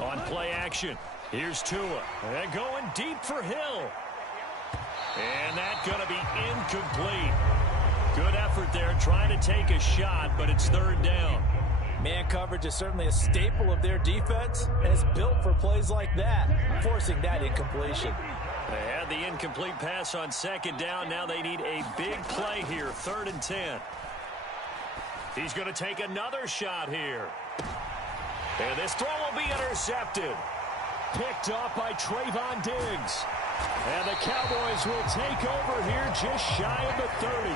On play action, here's Tua. And going deep for Hill. And that's going to be incomplete. Good effort there trying to take a shot, but it's third down. Man coverage is certainly a staple of their defense, and it's built for plays like that, forcing that incompletion. They had the incomplete pass on second down. Now they need a big play here, 3rd and 10. He's going to take another shot here. And this throw will be intercepted. Picked off by Trayvon Diggs. And the Cowboys will take over here just shy of the 30.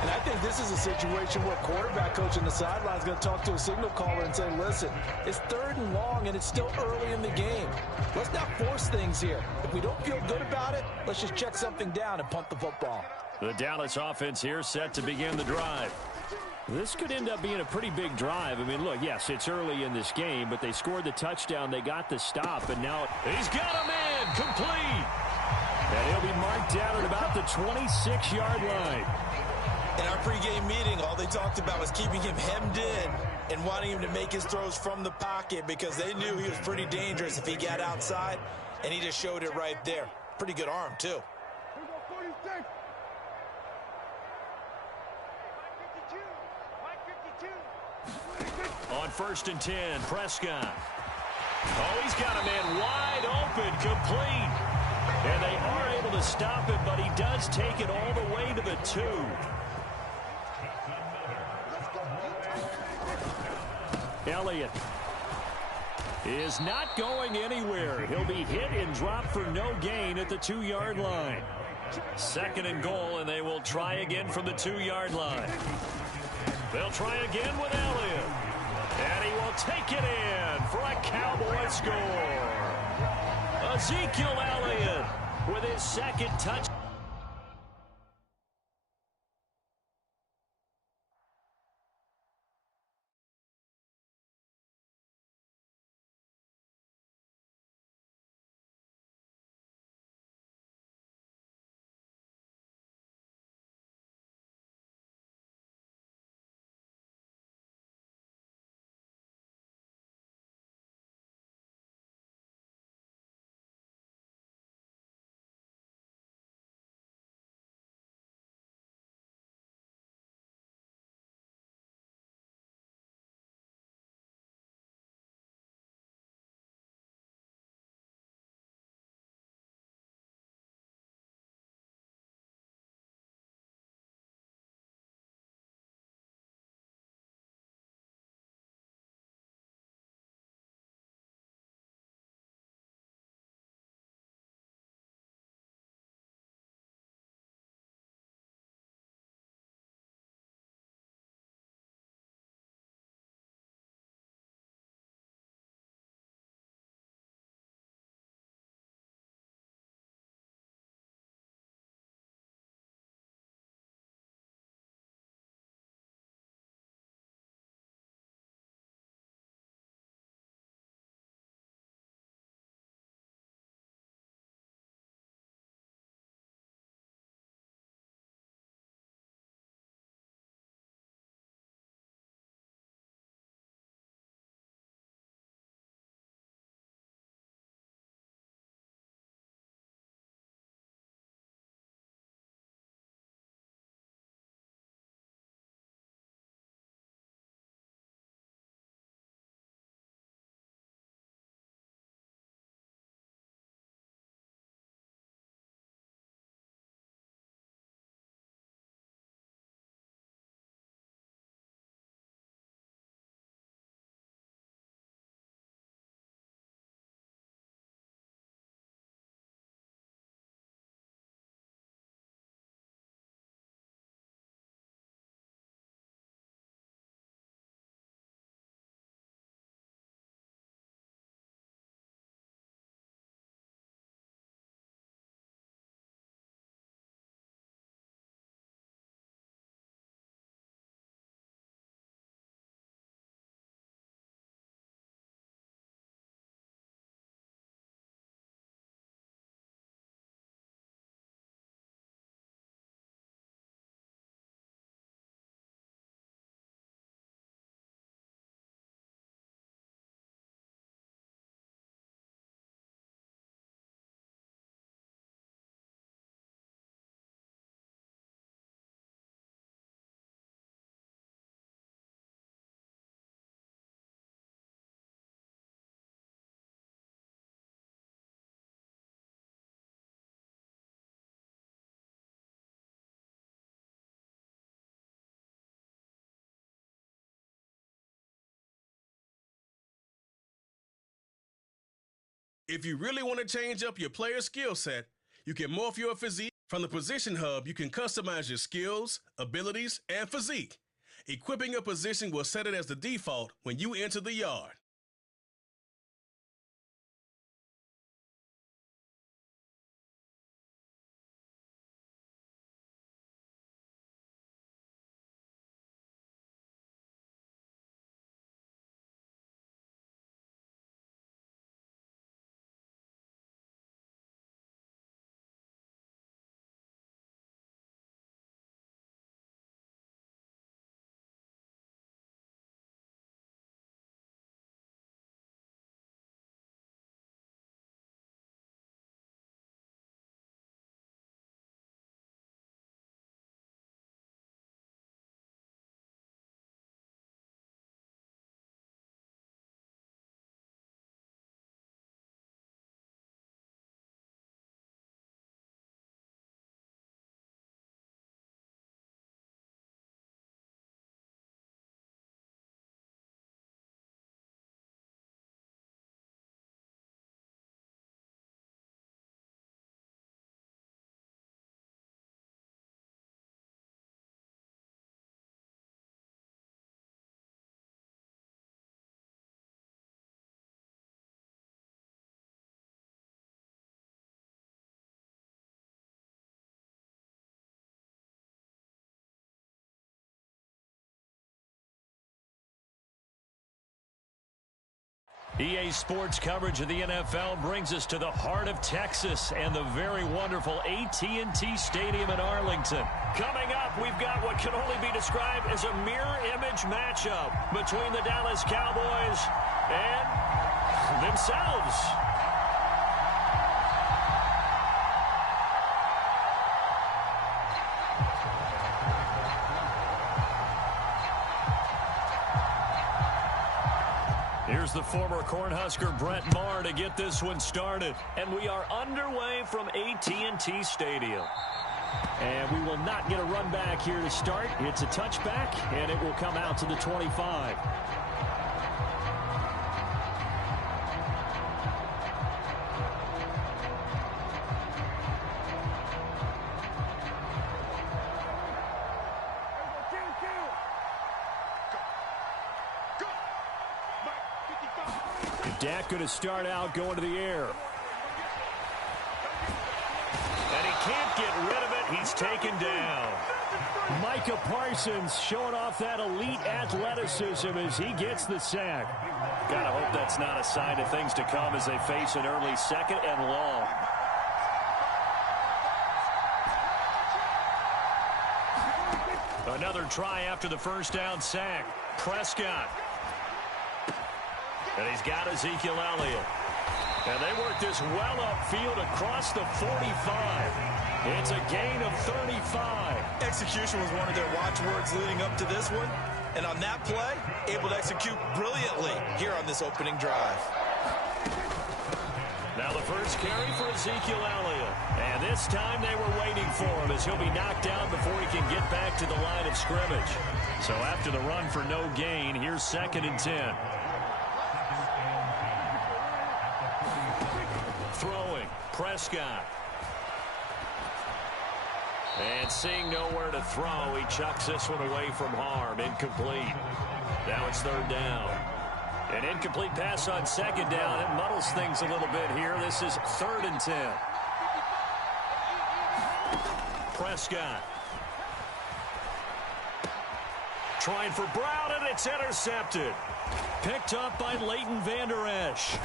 And I think this is a situation where quarterback coach on the sideline is going to talk to a signal caller and say, listen, it's 3rd and long and it's still early in the game. Let's not force things here. If we don't feel good about it, let's just check something down and punt the football. The Dallas offense here set to begin the drive. This could end up being a pretty big drive. I mean, look, yes, it's early in this game, but they scored the touchdown. They got the stop, and now he's got a man complete. And he'll be marked down at about the 26-yard line. In our pregame meeting, all they talked about was keeping him hemmed in and wanting him to make his throws from the pocket because they knew he was pretty dangerous if he got outside, and he just showed it right there. Pretty good arm, too. On 1st and 10, Prescott. Oh, he's got a man wide open, complete. And they are able to stop him, but he does take it all the way to the 2. Elliott is not going anywhere. He'll be hit and dropped for no gain at the 2-yard line. 2nd and goal, and they will try again from the 2-yard line. They'll try again with Elliott. And he will take it in for a Cowboy score. Ezekiel Elliott with his 2nd touchdown. If you really want to change up your player skill set, you can morph your physique. From the Position Hub, you can customize your skills, abilities, and physique. Equipping a position will set it as the default when you enter the yard. EA Sports coverage of the NFL brings us to the heart of Texas and the very wonderful AT&T Stadium in Arlington. Coming up, we've got what can only be described as a mirror image matchup between the Dallas Cowboys and themselves. Here's the former Cornhusker Brett Maher to get this one started. And we are underway from AT&T Stadium. And we will not get a run back here to start. It's a touchback, and it will come out to the 25. Dak going to start out going to the air. And he can't get rid of it. He's taken down. Micah Parsons showing off that elite athleticism as he gets the sack. Gotta hope that's not a sign of things to come as they face an early second and long. Another try after the first down sack. Prescott. And he's got Ezekiel Elliott. And they work this well upfield across the 45. It's a gain of 35. Execution was one of their watchwords leading up to this one. And on that play, able to execute brilliantly here on this opening drive. Now the first carry for Ezekiel Elliott. And this time they were waiting for him as he'll be knocked down before he can get back to the line of scrimmage. So after the run for no gain, here's 2nd and 10. Throwing, Prescott. And seeing nowhere to throw, he chucks this one away from harm. Incomplete. Now it's 3rd down. An incomplete pass on 2nd down. It muddles things a little bit here. This is 3rd and 10. Prescott. Trying for Brown, and it's intercepted. Picked up by Leighton Vander Esch.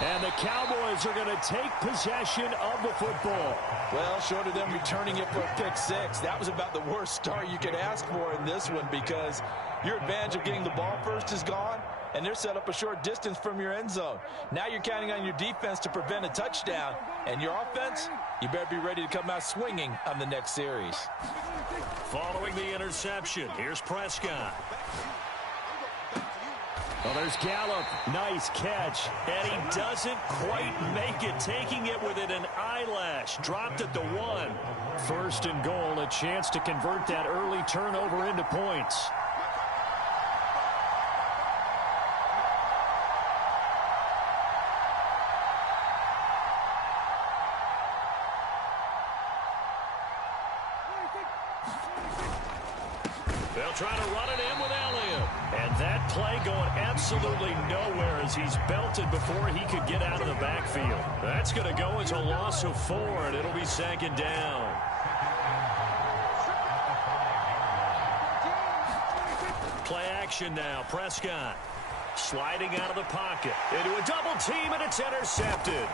And the Cowboys are going to take possession of the football. Well, short of them returning it for a pick six, that was about the worst start you could ask for in this one because your advantage of getting the ball first is gone, and they're set up a short distance from your end zone. Now you're counting on your defense to prevent a touchdown, and your offense, you better be ready to come out swinging on the next series. Following the interception, here's Prescott. Well, there's Gallup. Nice catch. And he doesn't quite make it, taking it within an eyelash. Dropped at the 1. 1st and goal, a chance to convert that early turnover into points. try to run it in with Elliott. And that play going absolutely nowhere as he's belted before he could get out of the backfield. That's going to go as a loss of 4, and it'll be second down. Play action now. Prescott sliding out of the pocket into a double team, and it's intercepted.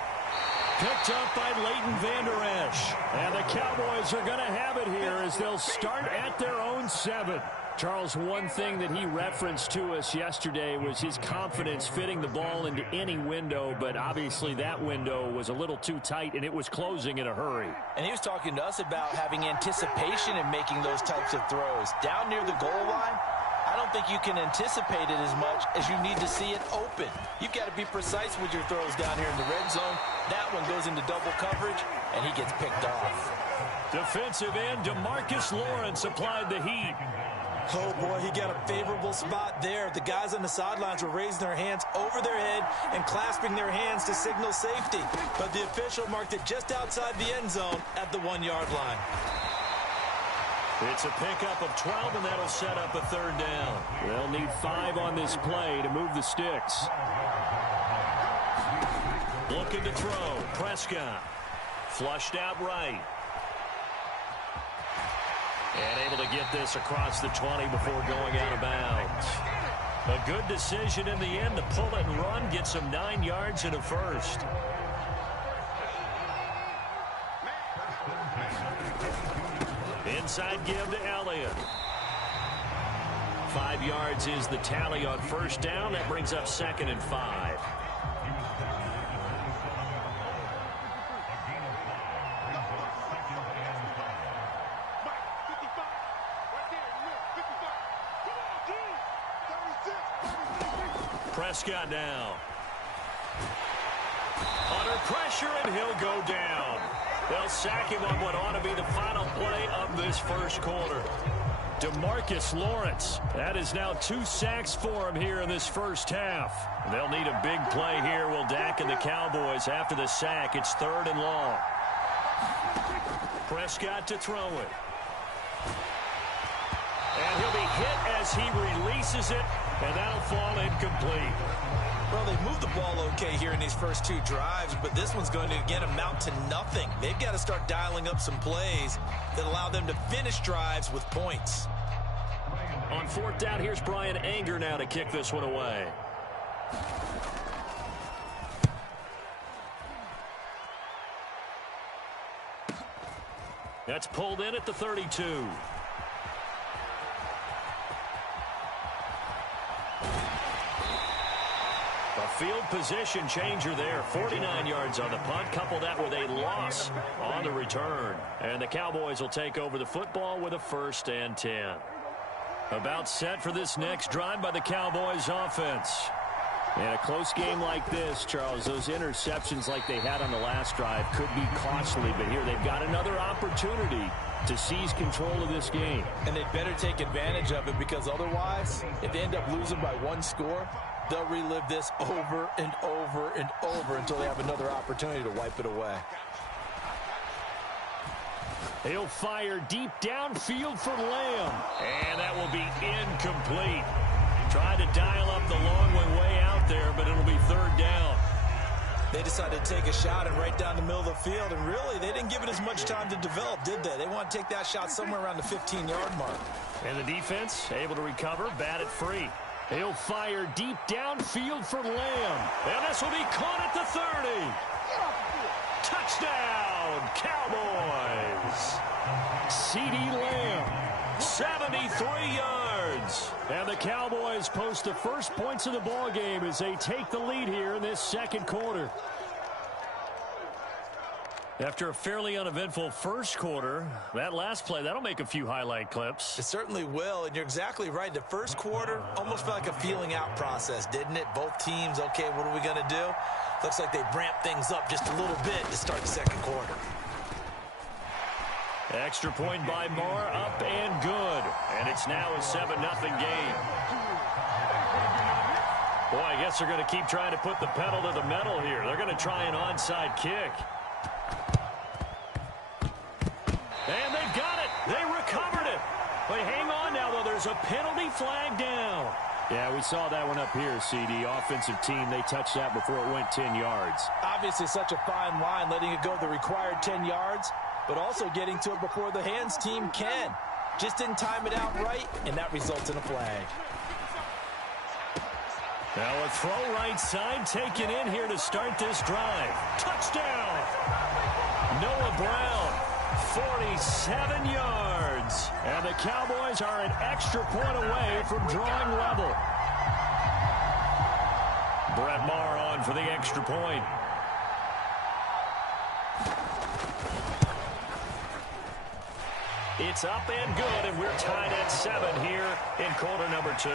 Picked up by Leighton Vander Esch. And the Cowboys are going to have it here as they'll start at their own 7. Charles, one thing that he referenced to us yesterday was his confidence fitting the ball into any window, but obviously that window was a little too tight, and it was closing in a hurry. And he was talking to us about having anticipation in making those types of throws. Down near the goal line, I don't think you can anticipate it as much as you need to see it open. You've got to be precise with your throws down here in the red zone. That one goes into double coverage, and he gets picked off. Defensive end DeMarcus Lawrence applied the heat. Oh, boy, he got a favorable spot there. The guys on the sidelines were raising their hands over their head and clasping their hands to signal safety. But the official marked it just outside the end zone at the 1-yard line. It's a pickup of 12, and that'll set up a third down. They'll need 5 on this play to move the sticks. Looking to throw. Prescott. Flushed out right. And able to get this across the 20 before going out of bounds. A good decision in the end to pull it and run, get some 9 yards and a first. Inside give to Elliott. 5 yards is the tally on first down. That brings up 2nd and 5. Prescott now. Under pressure, and he'll go down. They'll sack him on what ought to be the final play of this first quarter. DeMarcus Lawrence. That is now 2 sacks for him here in this first half. They'll need a big play here. Will Dak and the Cowboys after the sack. It's 3rd and long. Prescott to throw it. And he'll be hit as he releases it, and that'll fall incomplete. Well, they've moved the ball okay here in these first 2 drives, but this one's going to, again, amount to nothing. They've got to start dialing up some plays that allow them to finish drives with points. On 4th down, here's Brian Anger now to kick this one away. That's pulled in at the 32. A field position changer there. 49 yards on the punt. Couple that with a loss on the return. And the Cowboys will take over the football with a 1st and 10. About set for this next drive by the Cowboys offense. In a close game like this, Charles, those interceptions like they had on the last drive could be costly. But here they've got another opportunity to seize control of this game. And they'd better take advantage of it, because otherwise, if they end up losing by 1 score, they'll relive this over and over and over until they have another opportunity to wipe it away. He'll fire deep downfield for Lamb. And that will be incomplete. Tried to dial up the long way out there, but it'll be 3rd down. They decided to take a shot and right down the middle of the field, and really, they didn't give it as much time to develop, did they? They want to take that shot somewhere around the 15-yard mark. And the defense able to recover, bat it free. He'll fire deep downfield for Lamb. And this will be caught at the 30. Touchdown, Cowboys. CeeDee Lamb, 73 yards. And the Cowboys post the first points of the ball game as they take the lead here in this second quarter. After a fairly uneventful first quarter, that last play, that'll make a few highlight clips. It certainly will, and you're exactly right. The first quarter almost felt like a feeling out process, didn't it? Both teams, okay, what are we going to do? Looks like they ramped things up just a little bit to start the second quarter. Extra point by Moore, up and good. And it's now a 7-0 game. Boy, I guess they're going to keep trying to put the pedal to the metal here. They're going to try an onside kick. And they've got it. They recovered it. But hang on now, though. There's there's a penalty flag down. Yeah, we saw that one up here, CD. Offensive team, they touched that before it went 10 yards. Obviously such a fine line, letting it go the required 10 yards, but also getting to it before the hands team can. Just didn't time it out right, and that results in a flag. Now a throw right side taken in here to start this drive. Touchdown! Noah Brown, 47 yards. And the Cowboys are an extra point away from drawing level. Brett Maher on for the extra point. It's up and good, and we're tied at 7 here in quarter number 2.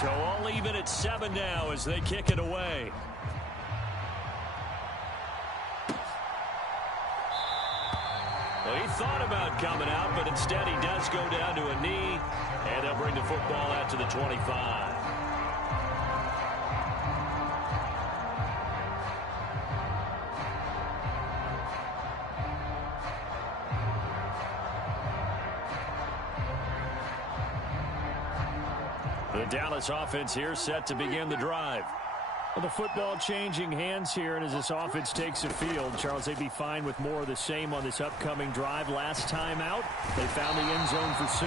So all even at 7 now as they kick it away. Well, he thought about coming out, but instead he does go down to a knee, and they'll bring the football out to the 25. The Dallas offense here set to begin the drive. Well, the football changing hands here, and as this offense takes the field, Charles, they'd be fine with more of the same on this upcoming drive. Last time out, they found the end zone for 6.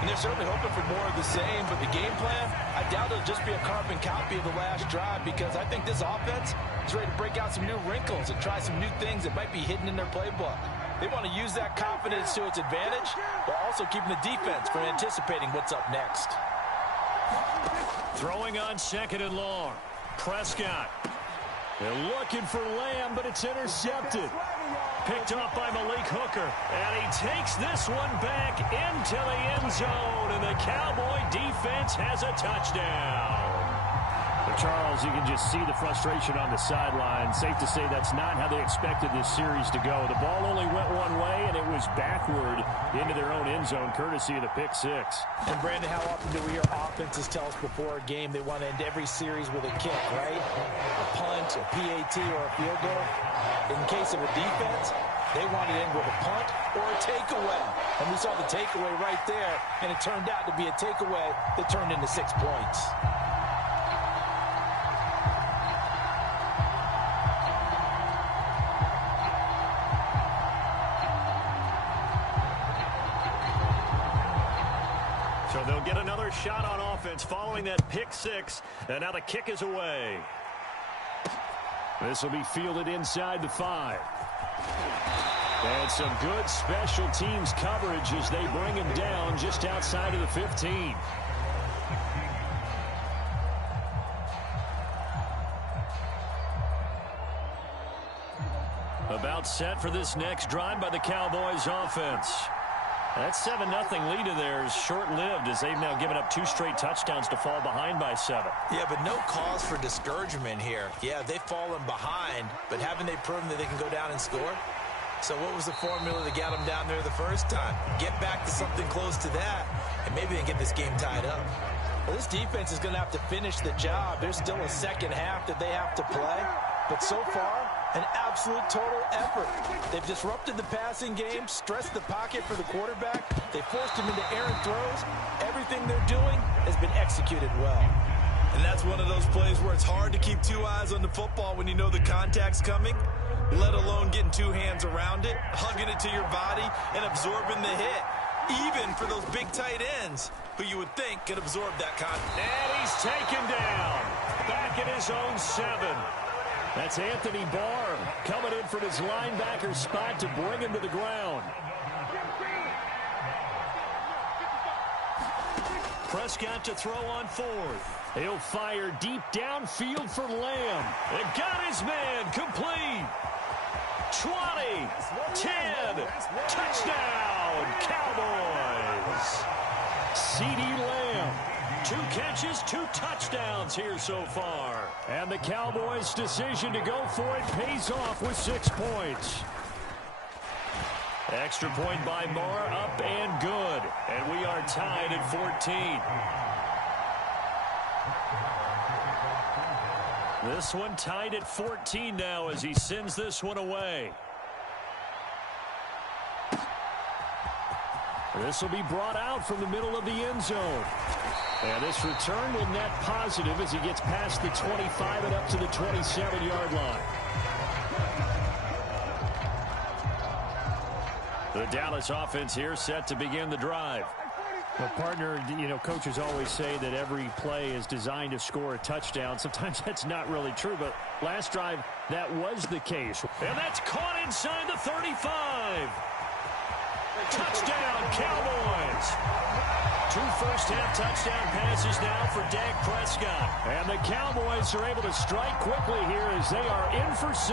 And they're certainly hoping for more of the same, but the game plan, I doubt it'll just be a carbon copy of the last drive, because I think this offense is ready to break out some new wrinkles and try some new things that might be hidden in their playbook. They want to use that confidence to its advantage, while also keeping the defense from anticipating what's up next. Throwing on 2nd and long. Prescott. They're looking for Lamb, but it's intercepted. Picked off by Malik Hooker. And he takes this one back into the end zone. And the Cowboy defense has a touchdown. But Charles, you can just see the frustration on the sideline. Safe to say that's not how they expected this series to go. The ball only went one way, and it was backward into their own end zone, courtesy of the pick 6. And, Brandon, how often do we hear offenses tell us before a game they want to end every series with a kick, right? A punt, a PAT, or a field goal. In case of a defense, they want to end with a punt or a takeaway. And we saw the takeaway right there, and it turned out to be a takeaway that turned into 6 points. So they'll get another shot on offense following that pick 6. And now the kick is away. This will be fielded inside the 5. And some good special teams coverage as they bring him down just outside of the 15. About set for this next drive by the Cowboys offense. That 7-0 lead of theirs short-lived as they've now given up 2 straight touchdowns to fall behind by 7. Yeah, but no cause for discouragement here. Yeah, they've fallen behind, but haven't they proven that they can go down and score? So what was the formula that got them down there the first time? Get back to something close to that, and maybe they can get this game tied up. Well, this defense is going to have to finish the job. There's still a second half that they have to play. But so far, an absolute total effort. They've disrupted the passing game, stressed the pocket for the quarterback. They forced him into errant throws. Everything they're doing has been executed well. And that's one of those plays where it's hard to keep 2 eyes on the football when you know the contact's coming, let alone getting 2 hands around it, hugging it to your body, and absorbing the hit. Even for those big tight ends who you would think could absorb that contact. And he's taken down. Back at his own 7. That's Anthony Barr coming in from his linebacker spot to bring him to the ground. Prescott to throw on 4th. He'll fire deep downfield for Lamb. And got his man complete. 20, 10, touchdown, Cowboys. C.D. Lamb, 2 catches, 2 touchdowns here so far. And the Cowboys' decision to go for it pays off with 6 points. Extra point by Marr, up and good. And we are tied at 14. This one tied at 14 now as he sends this one away. This will be brought out from the middle of the end zone. And this return will net positive as he gets past the 25 and up to the 27-yard line. The Dallas offense here set to begin the drive. Well, partner, coaches always say that every play is designed to score a touchdown. Sometimes that's not really true, but last drive, that was the case. And that's caught inside the 35. Touchdown, Cowboys. 2 first-half touchdown passes now for Dak Prescott. And the Cowboys are able to strike quickly here as they are in for 6.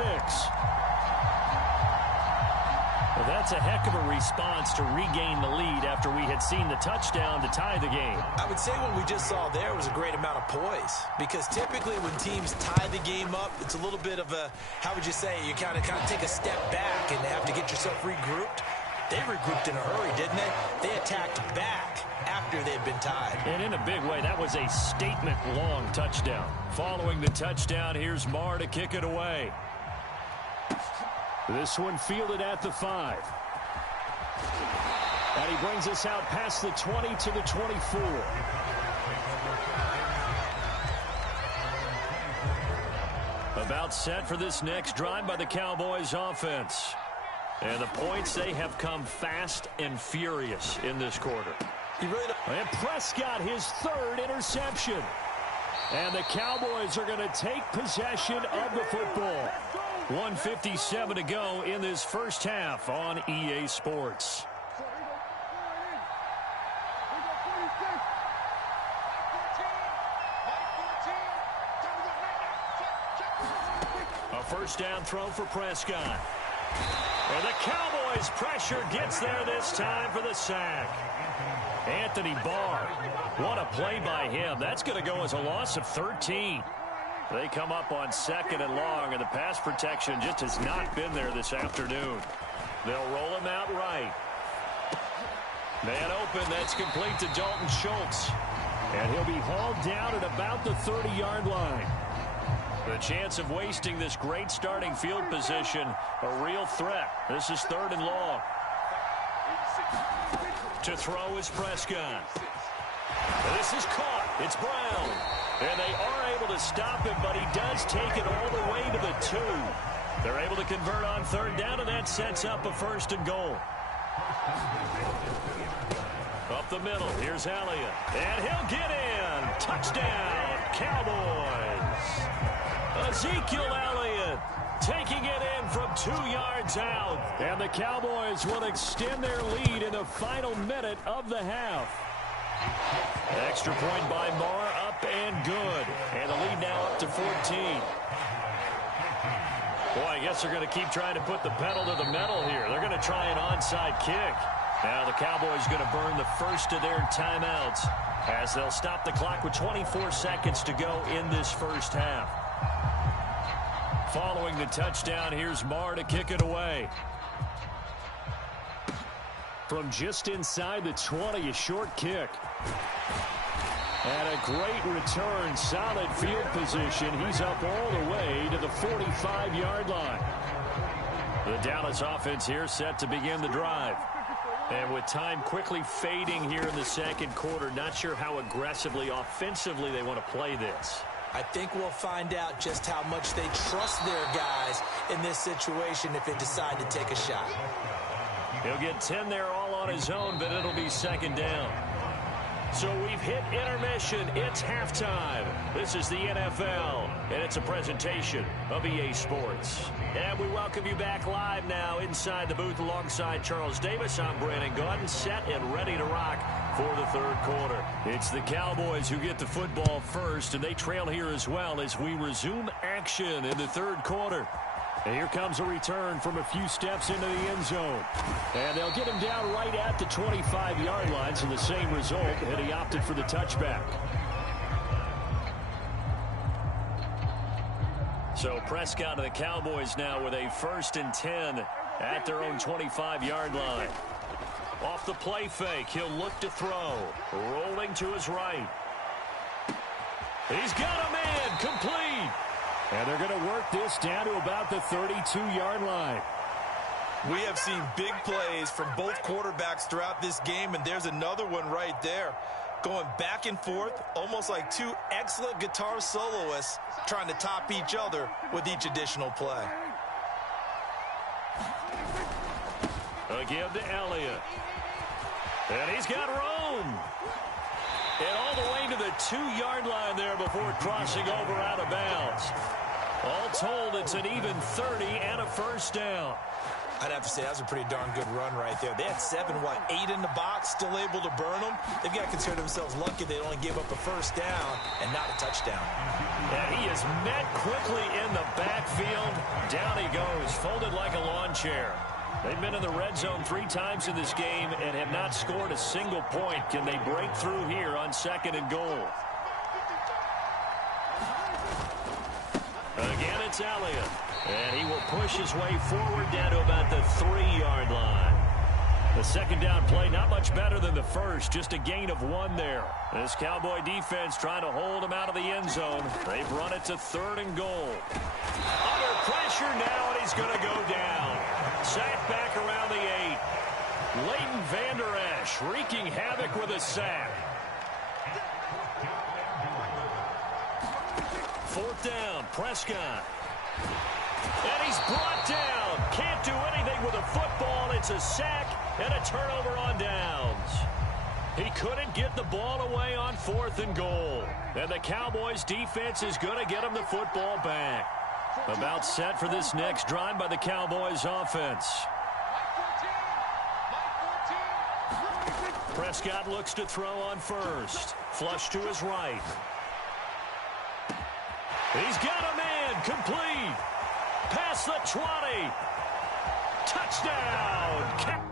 Well, that's a heck of a response to regain the lead after we had seen the touchdown to tie the game. I would say what we just saw there was a great amount of poise, because typically when teams tie the game up, it's a little bit of a, how would you say, you kind of take a step back and have to get yourself regrouped. They regrouped in a hurry, didn't they? They attacked back after they'd been tied. And in a big way, that was a statement-long touchdown. Following the touchdown, here's Marr to kick it away. This one fielded at the 5. And he brings us out past the 20 to the 24. About set for this next drive by the Cowboys offense. And the points, they have come fast and furious in this quarter. And Prescott, his 3rd interception. And the Cowboys are going to take possession of the football. 1:57 to go in this first half on EA Sports. A first down throw for Prescott. And the Cowboys' pressure gets there this time for the sack. Anthony Barr. What a play by him. That's going to go as a loss of 13. They come up on 2nd and long, and the pass protection just has not been there this afternoon. They'll roll him out right. Man open, that's complete to Dalton Schultz. And he'll be hauled down at about the 30-yard line. The chance of wasting this great starting field position, a real threat. This is 3rd and long. To throw is Prescott. This is caught. It's Brown. And they are able to stop him, but he does take it all the way to the 2. They're able to convert on 3rd down, and that sets up a 1st and goal. Up the middle, here's Elliott. And he'll get in. Touchdown, Cowboys. Ezekiel Elliott taking it in from 2 yards out. And the Cowboys will extend their lead in the final minute of the half. Extra point by Marr, up and good. And the lead now up to 14. Boy, I guess they're going to keep trying to put the pedal to the metal here. They're going to try an onside kick. Now the Cowboys going to burn the first of their timeouts as they'll stop the clock with 24 seconds to go in this first half. Following the touchdown, here's Marr to kick it away. From just inside the 20, a short kick. And a great return, solid field position. He's up all the way to the 45-yard line. The Dallas offense here set to begin the drive. And with time quickly fading here in the 2nd quarter, not sure how aggressively, offensively they want to play this. I think we'll find out just how much they trust their guys in this situation if they decide to take a shot. He'll get 10 there all on his own, but it'll be 2nd down. So we've hit intermission. It's halftime. This is the NFL, and it's a presentation of EA Sports. And we welcome you back live now inside the booth alongside Charles Davis. I'm Brandon Gaudin, set and ready to rock for the 3rd quarter. It's the Cowboys who get the football first, and they trail here as well as we resume action in the 3rd quarter. And here comes a return from a few steps into the end zone. And they'll get him down right at the 25-yard line, so the same result, and he opted for the touchback. So Prescott and the Cowboys now with a 1st and 10 at their own 25-yard line. Off the play fake, he'll look to throw. Rolling to his right. He's got a man, complete. And they're going to work this down to about the 32-yard line. We have seen big plays from both quarterbacks throughout this game, and there's another one right there. Going back and forth, almost like two excellent guitar soloists trying to top each other with each additional play. Again to Elliott. And he's got room. And all the way to the 2-yard line there before crossing over out of bounds. All told, it's an even 30 and a 1st down. I'd have to say that was a pretty darn good run right there. They had 8 in the box, still able to burn them. They've got to consider themselves lucky they only gave up a 1st down and not a touchdown. And he is met quickly in the backfield. Down he goes, folded like a lawn chair. They've been in the red zone 3 times in this game and have not scored a single point. Can they break through here on 2nd and goal? Again, it's Elliott. And he will push his way forward down to about the 3-yard line. The 2nd down play, not much better than the first, just a gain of 1 there. This Cowboy defense trying to hold him out of the end zone. They've run it to 3rd and goal. Under pressure now, and he's going to go down. Sacked back around the 8. Leighton Vander Esch wreaking havoc with a sack. 4th down, Prescott. And he's brought down. Can't do anything with a football. It's a sack and a turnover on downs. He couldn't get the ball away on 4th and goal. And the Cowboys defense is going to get him the football back. About set for this next drive by the Cowboys offense. Prescott looks to throw on 1st. Flush to his right. He's got a man, complete. Past the 20. Touchdown.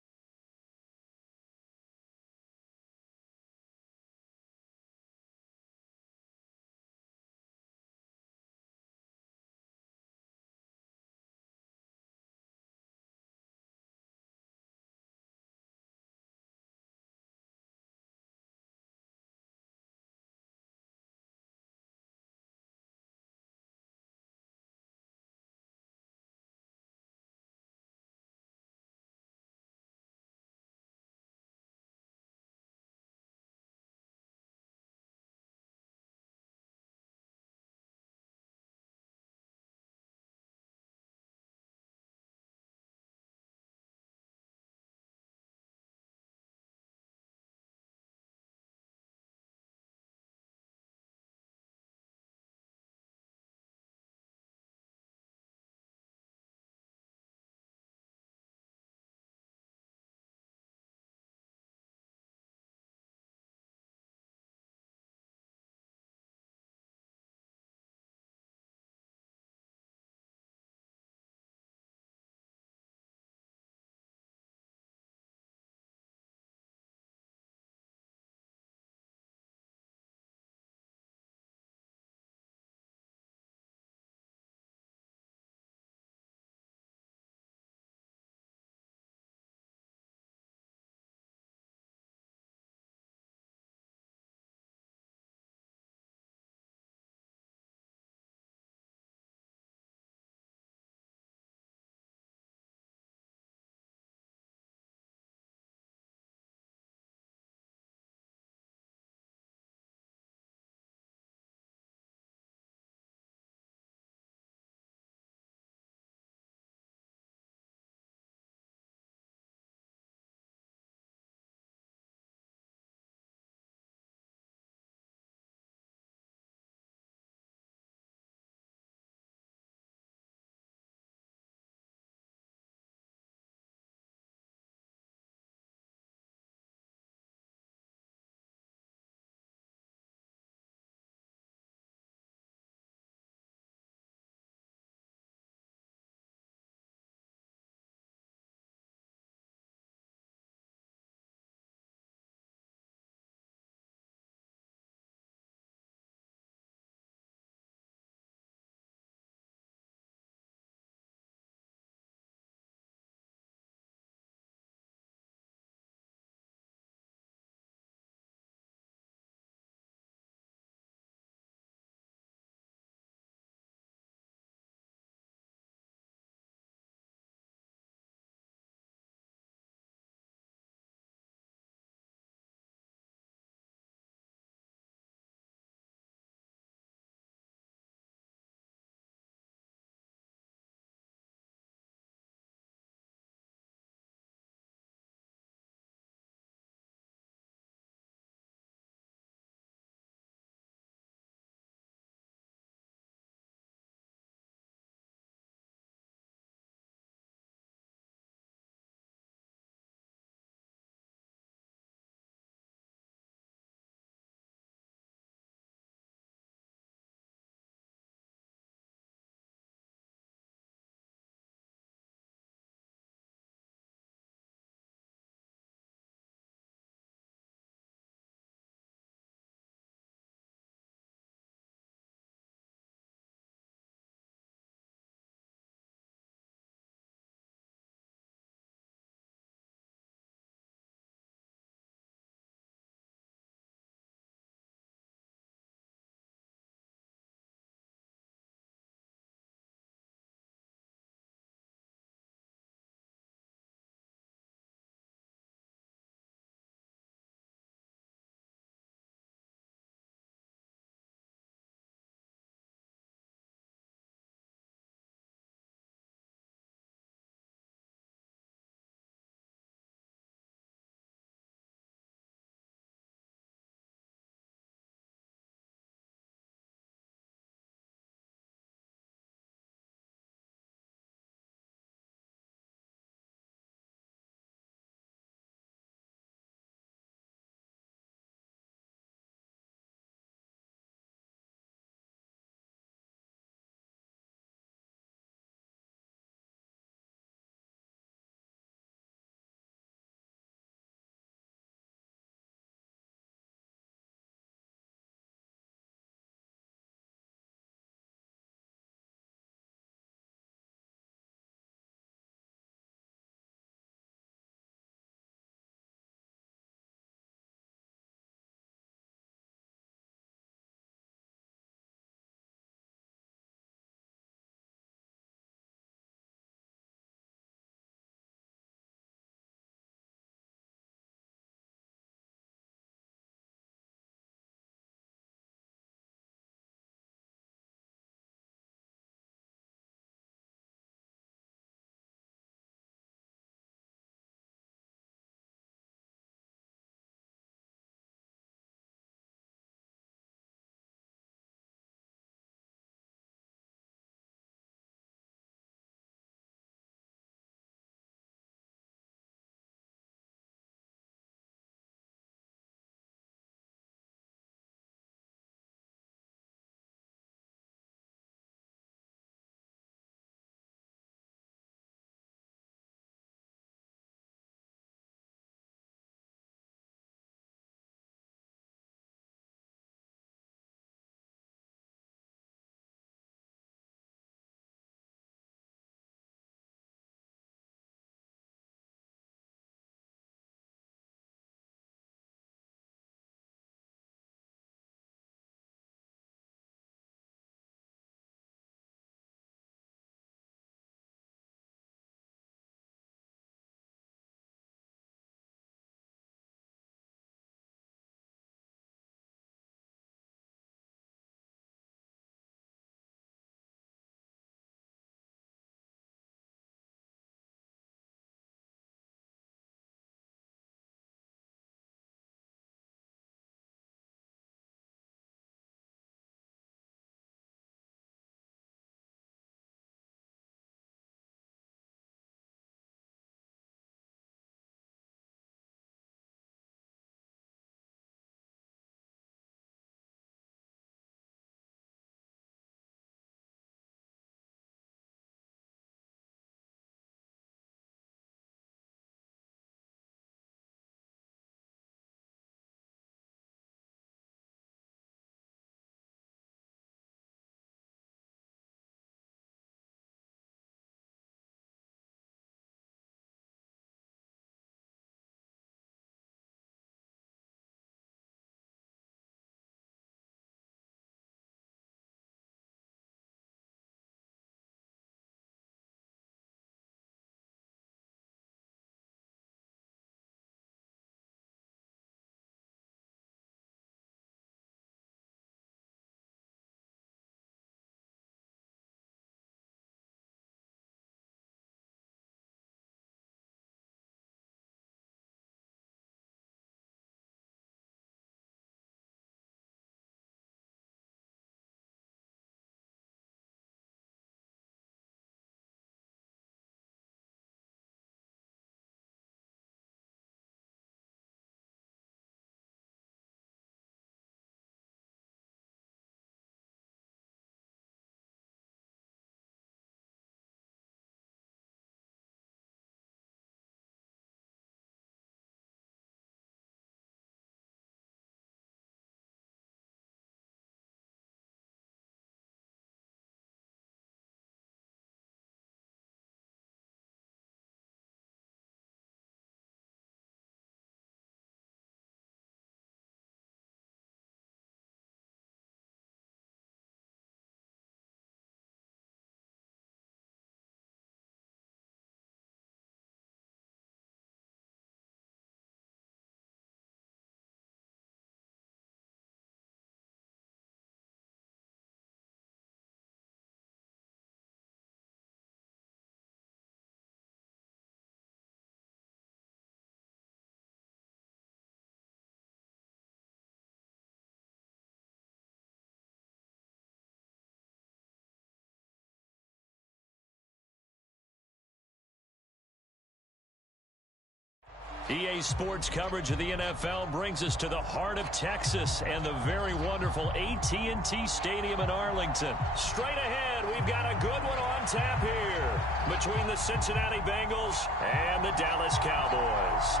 EA Sports coverage of the NFL brings us to the heart of Texas and the very wonderful AT&T Stadium in Arlington. Straight ahead, we've got a good one on tap here between the Cincinnati Bengals and the Dallas Cowboys.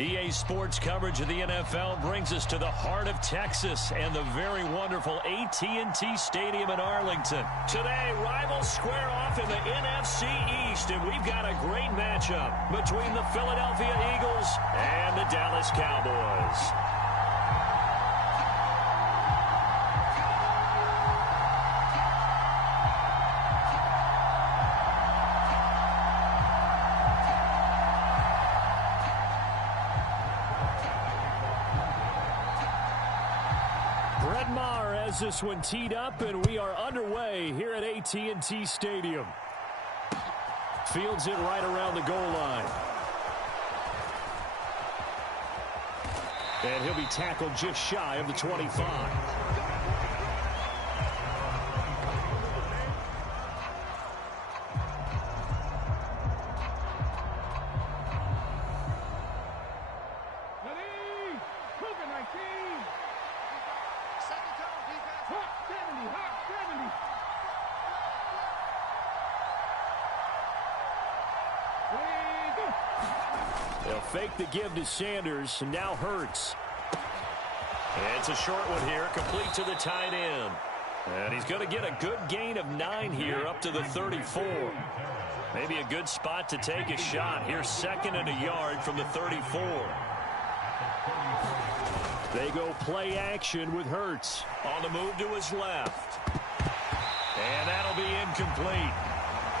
EA Sports coverage of the NFL brings us to the heart of Texas and the very wonderful AT&T Stadium in Arlington. Today, rivals square off in the NFC East, and we've got a great matchup between the Philadelphia Eagles and the Dallas Cowboys. This one teed up, and we are underway here at AT&T Stadium. Fields it right around the goal line. And he'll be tackled just shy of the 25. They'll fake the give to Sanders, and now Hurts. And it's a short one here, complete to the tight end. And he's going to get a good gain of 9 here up to the 34. Maybe a good spot to take a shot. Here's 2nd and a yard from the 34. They go play action with Hurts on the move to his left. And that'll be incomplete.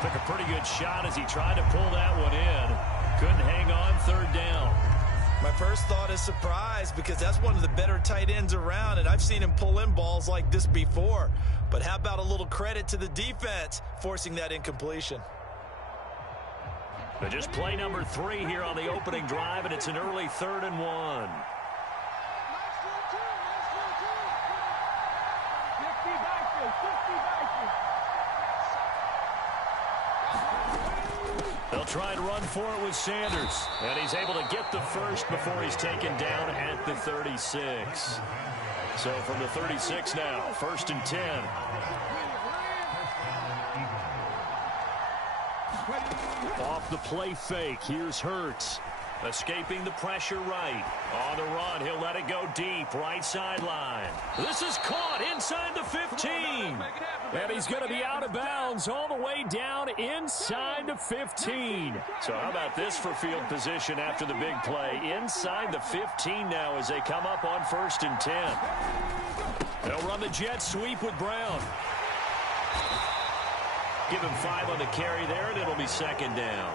Took a pretty good shot as he tried to pull that one in. Couldn't hang on, 3rd down. My first thought is surprise, because that's one of the better tight ends around, and I've seen him pull in balls like this before. But how about a little credit to the defense forcing that incompletion? But just play number 3 here on the opening drive, and it's an early 3rd and 1. They'll try and run for it with Sanders. And he's able to get the first before he's taken down at the 36. So from the 36 now, 1st and 10. Off the play fake, here's Hurts. Escaping the pressure right. On the run, he'll let it go deep, right sideline. This is caught inside the 15. And he's going to be out of bounds all the way down inside the 15. So how about this for field position after the big play? Inside the 15 now as they come up on 1st and 10. They'll run the jet sweep with Brown. Give him 5 on the carry there, and it'll be 2nd down.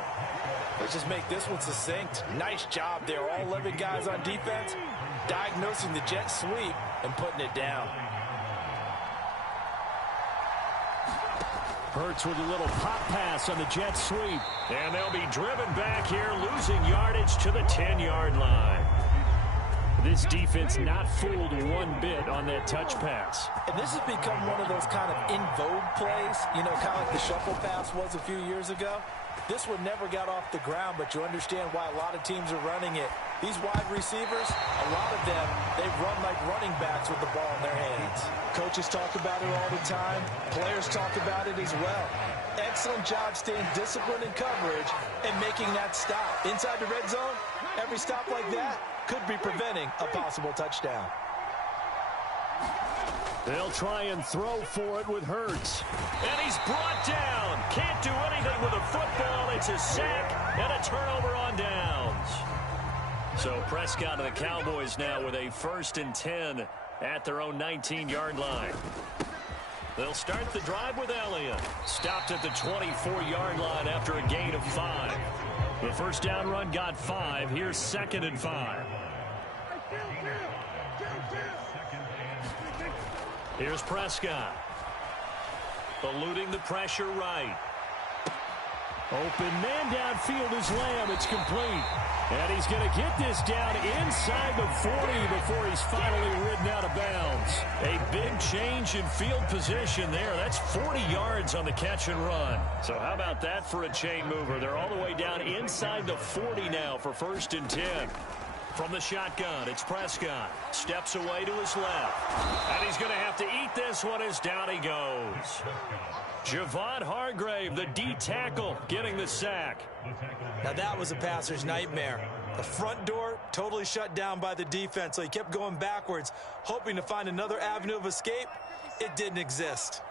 Let's just make this one succinct. Nice job there. All 11 guys on defense diagnosing the jet sweep and putting it down. Hurts with a little pop pass on the jet sweep. And they'll be driven back here, losing yardage to the 10-yard line. This defense not fooled one bit on that touch pass. And this has become one of those kind of in vogue plays, you know, kind of like the shuffle pass was a few years ago. This one never got off the ground, but you understand why a lot of teams are running it. These wide receivers, a lot of them, they run like running backs with the ball in their hands. Coaches talk about it all the time. Players talk about it as well. Excellent job staying disciplined in coverage and making that stop. Inside the red zone, every stop like that could be preventing a possible touchdown. They'll try and throw for it with Hurts. And he's brought down. Can't do anything with a football. It's a sack and a turnover on downs. So Prescott and the Cowboys now with a 1st and 10 at their own 19-yard line. They'll start the drive with Elliott. Stopped at the 24-yard line after a gain of 5. The first down run got 5. Here's 2nd and 5. Here's Prescott. Eluding the pressure right. Open man downfield is Lamb. It's complete. And he's going to get this down inside the 40 before he's finally ridden out of bounds. A big change in field position there. That's 40 yards on the catch and run. So how about that for a chain mover? They're all the way down inside the 40 now for 1st and 10. From the shotgun, it's Prescott. Steps away to his left. And he's going to have to eat this one as down he goes. Javon Hargrave, the D tackle, getting the sack. Now that was a passer's nightmare. The front door totally shut down by the defense, so he kept going backwards, hoping to find another avenue of escape. It didn't exist.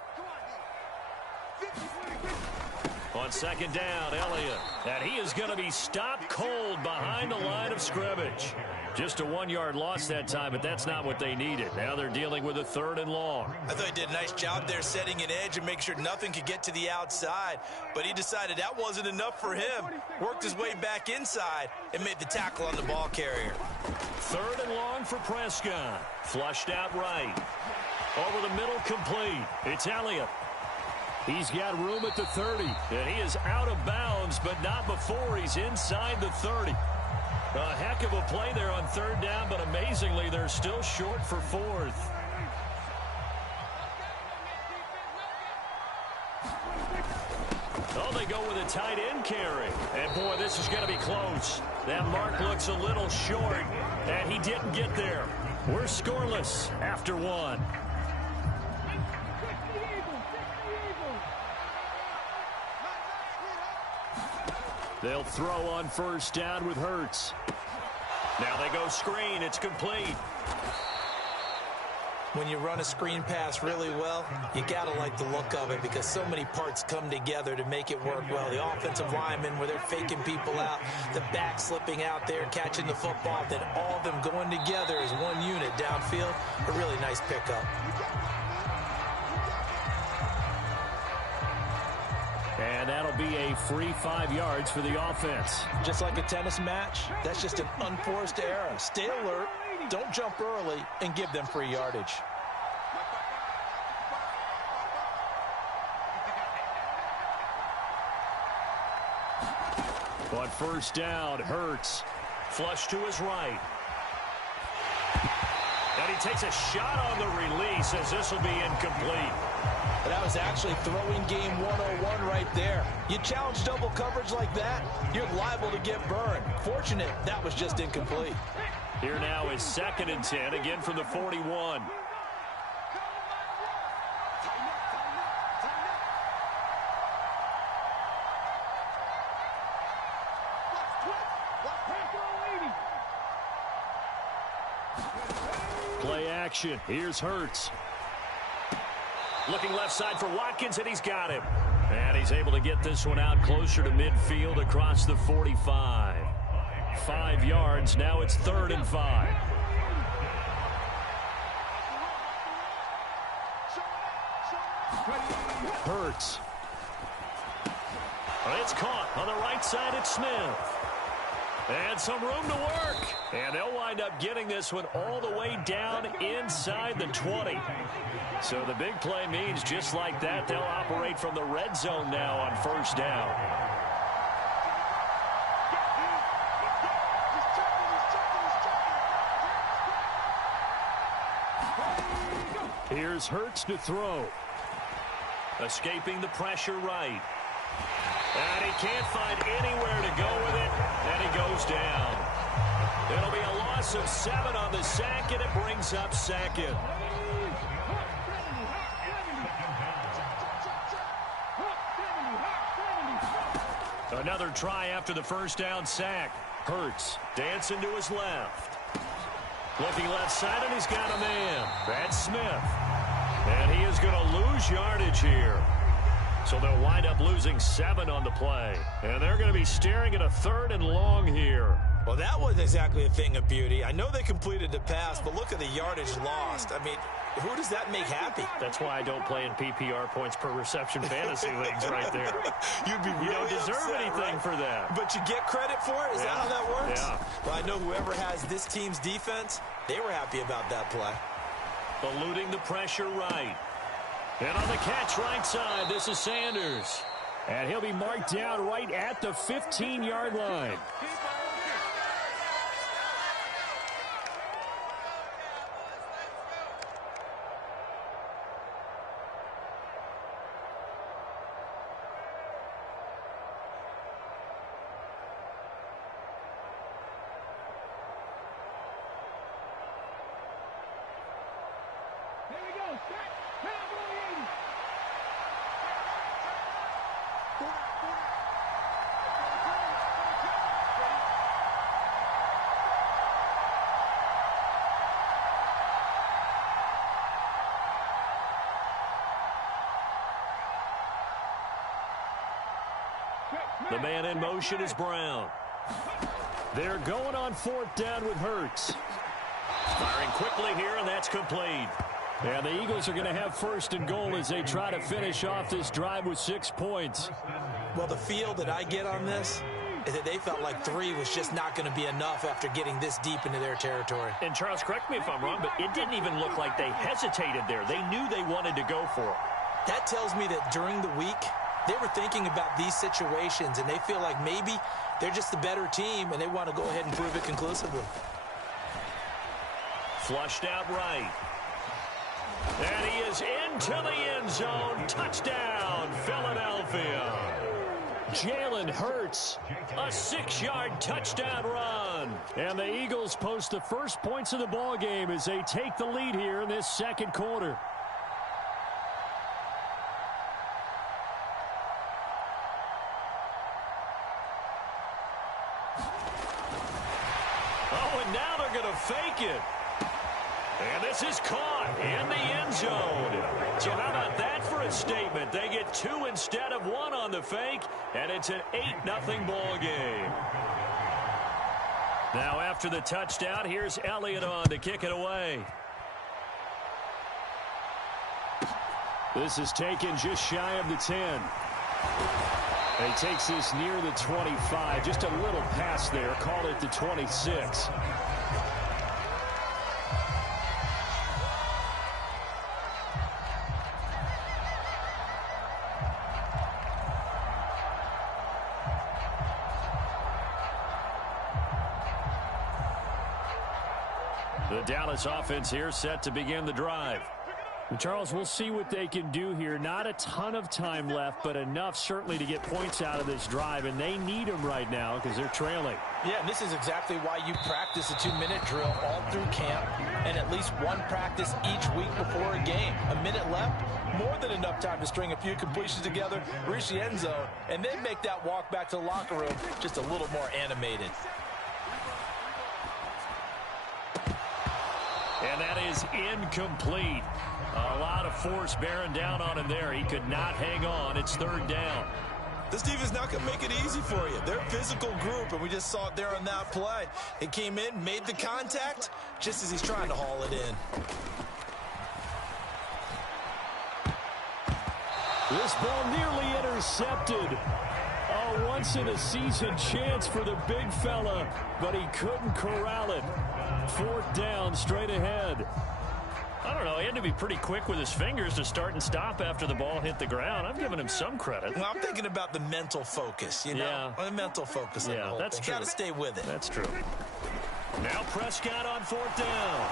On 2nd down, Elliott. And he is going to be stopped cold behind the line of scrimmage. Just a 1-yard loss that time, but that's not what they needed. Now they're dealing with a 3rd and long. I thought he did a nice job there setting an edge and make sure nothing could get to the outside. But he decided that wasn't enough for him. Worked his way back inside and made the tackle on the ball carrier. 3rd and long for Prescott. Flushed out right. Over the middle, complete. It's Elliott. He's got room at the 30, and he is out of bounds, but not before he's inside the 30. A heck of a play there on 3rd down, but amazingly, they're still short for 4th. Oh, they go with a tight end carry. And, boy, this is going to be close. That mark looks a little short, and he didn't get there. We're scoreless after 1. They'll throw on 1st down with Hurts. Now they go screen. It's complete. When you run a screen pass really well, you got to like the look of it because so many parts come together to make it work well. The offensive linemen, where they're faking people out, the back slipping out there, catching the football, then all of them going together as one unit downfield. A really nice pickup. And that'll be a free 5 yards for the offense. Just like a tennis match, that's just an unforced error. Stay alert, don't jump early, and give them free yardage. On 1st down, Hurts. Flush to his right. And he takes a shot on the release as this will be incomplete. That was actually throwing game 101 right there. You challenge double coverage like that, you're liable to get burned. Fortunate, that was just incomplete. Here now is 2nd and 10, again from the 41. Play action. Here's Hurts. Looking left side for Watkins, and he's got him. And he's able to get this one out closer to midfield across the 45. 5 yards. Now it's 3rd and 5. Hurts. It's caught on the right side. It's Smith. And some room to work. And they'll wind up getting this one all the way down inside the 20. So the big play means just like that, they'll operate from the red zone now on 1st down. Here's Hurts to throw. Escaping the pressure right. And he can't find anywhere to go with it, and he goes down. It'll be a loss of 7 on the sack, and it brings up second. Another try after the first down sack. Hurts dancing to his left. Looking left side, and he's got a man. That's Smith. And he is going to lose yardage here. So they'll wind up losing 7 on the play. And they're going to be staring at a 3rd and long here. Well, that wasn't exactly a thing of beauty. I know they completed the pass, but look at the yardage lost. I mean, who does that make happy? That's why I don't play in PPR points per reception fantasy leagues right there. You'd be really You don't deserve upset, anything right? for that. But you get credit for it? Is that how that works? Yeah. Well, I know whoever has this team's defense, they were happy about that play. Eluding the pressure right. And on the catch right side, this is Sanders. And he'll be marked down right at the 15-yard line. The man in motion is Brown. They're going on 4th down with Hurts. Firing quickly here, and that's complete. And the Eagles are going to have 1st and goal as they try to finish off this drive with 6 points. Well, the feel that I get on this is that they felt like 3 was just not going to be enough after getting this deep into their territory. And Charles, correct me if I'm wrong, but it didn't even look like they hesitated there. They knew they wanted to go for it. That tells me that during the week, they were thinking about these situations, and they feel like maybe they're just the better team, and they want to go ahead and prove it conclusively. Flushed out right. And he is into the end zone. Touchdown, Philadelphia. Jalen Hurts, a 6-yard touchdown run. And the Eagles post the first points of the ball game as they take the lead here in this 2nd quarter. Oh, and now they're going to fake it. And this is caught in the end zone. So how about that for a statement? They get 2 instead of 1 on the fake, and it's an 8-0 ball game. Now after the touchdown, here's Elliott on to kick it away. This is taken just shy of the 10. And he takes this near the 25. Just a little pass there. Called it the 26. The Dallas offense here set to begin the drive. Charles, we'll see what they can do here. Not a ton of time left, but enough certainly to get points out of this drive, and they need them right now because they're trailing. Yeah, and this is exactly why you practice a 2-minute drill all through camp and at least one practice each week before a game. A minute left, more than enough time to string a few completions together, reach the end zone, and then make that walk back to the locker room just a little more animated. And that is incomplete. A lot of force bearing down on him there. He could not hang on. It's 3rd down. This defense not going to make it easy for you. They're a physical group, and we just saw it there on that play. It came in, made the contact, just as he's trying to haul it in. This ball nearly intercepted. A once-in-a-season chance for the big fella, but he couldn't corral it. 4th down, straight ahead. I don't know. He had to be pretty quick with his fingers to start and stop after the ball hit the ground. I'm giving him some credit. Well, I'm thinking about the mental focus, you know? Yeah. The mental focus on the whole that's thing. true. Got to stay with it. That's true. Now Prescott on 4th down.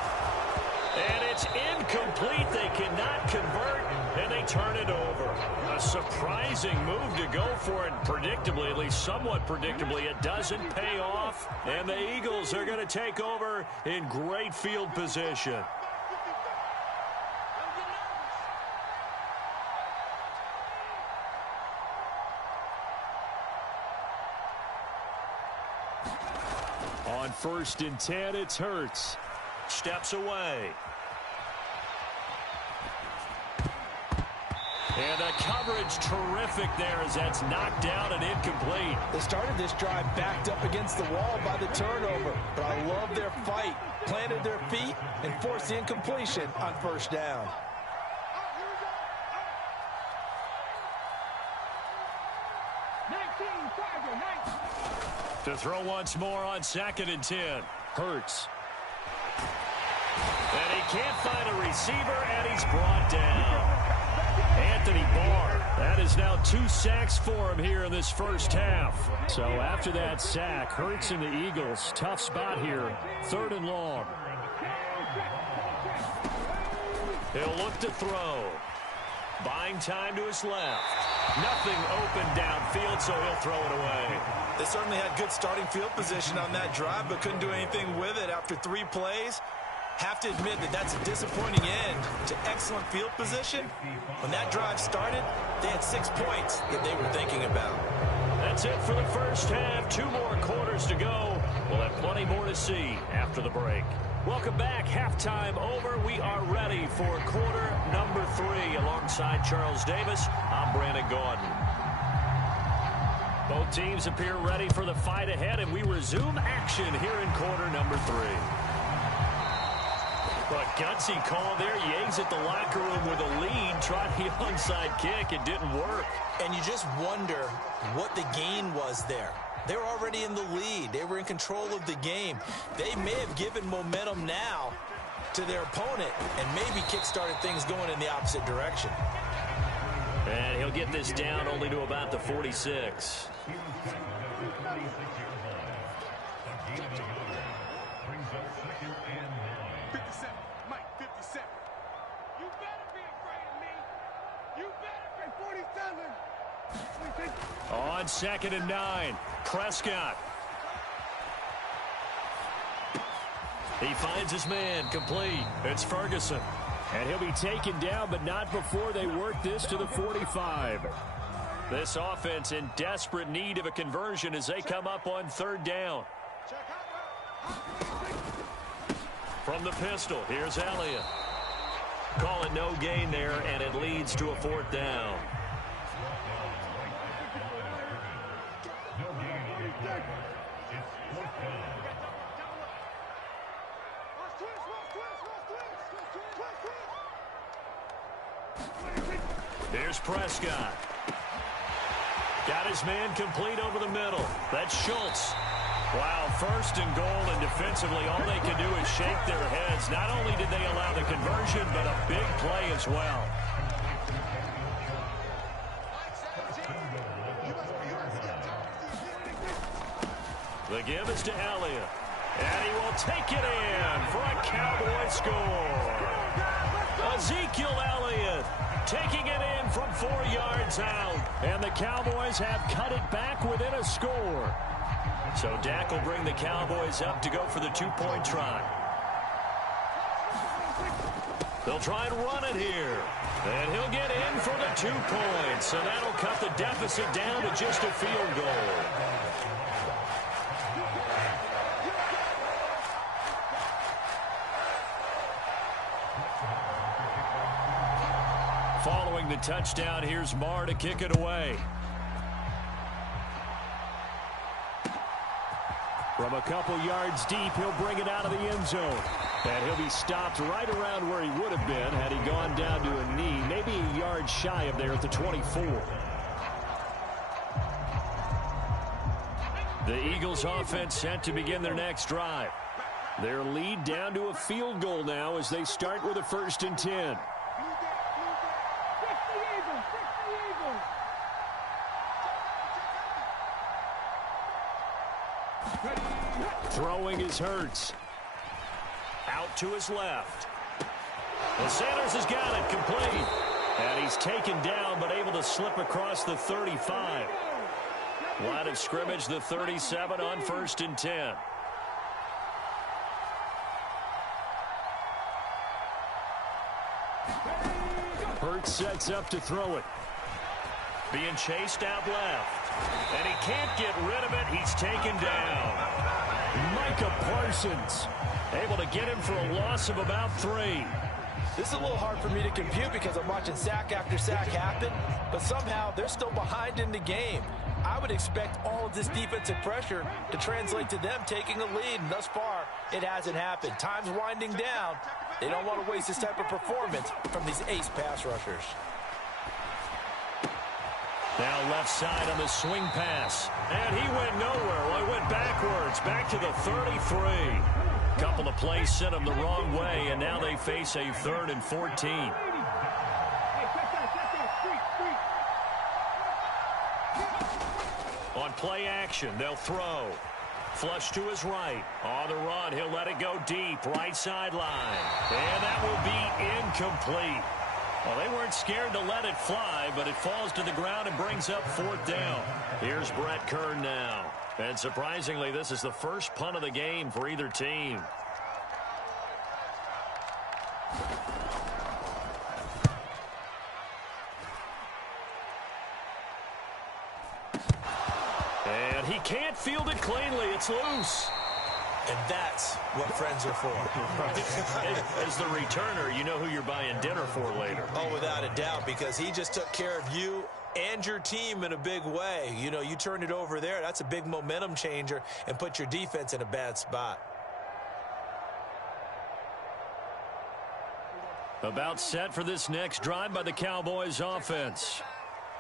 And it's incomplete. They cannot convert, and they turn it over. A surprising move to go for it. Predictably, at least somewhat predictably, it doesn't pay off. And the Eagles are going to take over in great field position. On 1st and 10, it's Hurts. Steps away. And the coverage terrific there as that's knocked down and incomplete. They started this drive backed up against the wall by the turnover, but I love their fight. Planted their feet and forced the incompletion on 1st down. To throw once more on 2nd and 10. Hurts. And he can't find a receiver, and he's brought down. Anthony Barr. That is now 2 sacks for him here in this 1st half. So after that sack, Hurts and the Eagles, tough spot here. 3rd and long. He'll look to throw. Buying time to his left. Nothing open downfield, so he'll throw it away. They certainly had good starting field position on that drive, but couldn't do anything with it after 3 plays. Have to admit that that's a disappointing end to excellent field position. When that drive started, they had 6 points that they were thinking about. That's it for the 1st half. 2 more quarters to go. We'll have plenty more to see after the break. Welcome back. Halftime over. We are ready for quarter number 3. Alongside Charles Davis, I'm Brandon Gaudin. Both teams appear ready for the fight ahead, and we resume action here in quarter number 3. But gutsy call there. Yates at the locker room with a lead. Tried the onside kick. It didn't work. And you just wonder what the gain was there. They're already in the lead. They were in control of the game. They may have given momentum now to their opponent and maybe kick-started things going in the opposite direction. And he'll get this down only to about the 46. On 2nd and 9, Prescott. He finds his man, complete. It's Ferguson. And he'll be taken down, but not before they work this to the 45. This offense in desperate need of a conversion as they come up on 3rd down. From the pistol, here's Elliott. Call it no gain there, and it leads to a 4th down. Here's Prescott. Got his man complete over the middle. That's Schultz. Wow, 1st and goal, and defensively all they can do is shake their heads. Not only did they allow the conversion, but a big play as well. The give is to Elliott. And he will take it in for a Cowboy score. Ezekiel Elliott taking it in from 4 yards out. And the Cowboys have cut it back within a score. So Dak will bring the Cowboys up to go for the 2-point try. They'll try and run it here. And he'll get in for the 2 points. So that'll cut the deficit down to just a field goal. Following the touchdown, here's Marr to kick it away. From a couple yards deep, he'll bring it out of the end zone. And he'll be stopped right around where he would have been had he gone down to a knee, maybe a yard shy of there at the 24. The Eagles offense set to begin their next drive. Their lead down to a field goal now as they start with a 1st and 10. Throwing is Hurts. Out to his left. And Sanders has got it complete. And he's taken down but able to slip across the 35. Line of scrimmage, the 37 on 1st and 10. Hurts sets up to throw it. Being chased out left. And he can't get rid of it. He's taken down. Micah Parsons able to get him for a loss of about 3. This is a little hard for me to compute because I'm watching sack after sack happen, but somehow they're still behind in the game. I would expect all of this defensive pressure to translate to them taking a lead, and thus far, it hasn't happened. Time's winding down. They don't want to waste this type of performance from these ace pass rushers. Now left side on the swing pass. And he went nowhere. Well, he went backwards, back to the 33. Couple of plays sent him the wrong way, and now they face a 3rd and 14. On play action, they'll throw. Flush to his right. On the run, he'll let it go deep. Right sideline. And that will be incomplete. Well, they weren't scared to let it fly, but it falls to the ground and brings up 4th down. Here's Brett Kern now. And surprisingly, this is the first punt of the game for either team. And he can't field it cleanly. It's loose. And that's what friends are for. As the returner, you know who you're buying dinner for later. Oh, without a doubt, because he just took care of you and your team in a big way. You know, you turned it over there. That's a big momentum changer and put your defense in a bad spot. About set for this next drive by the Cowboys offense.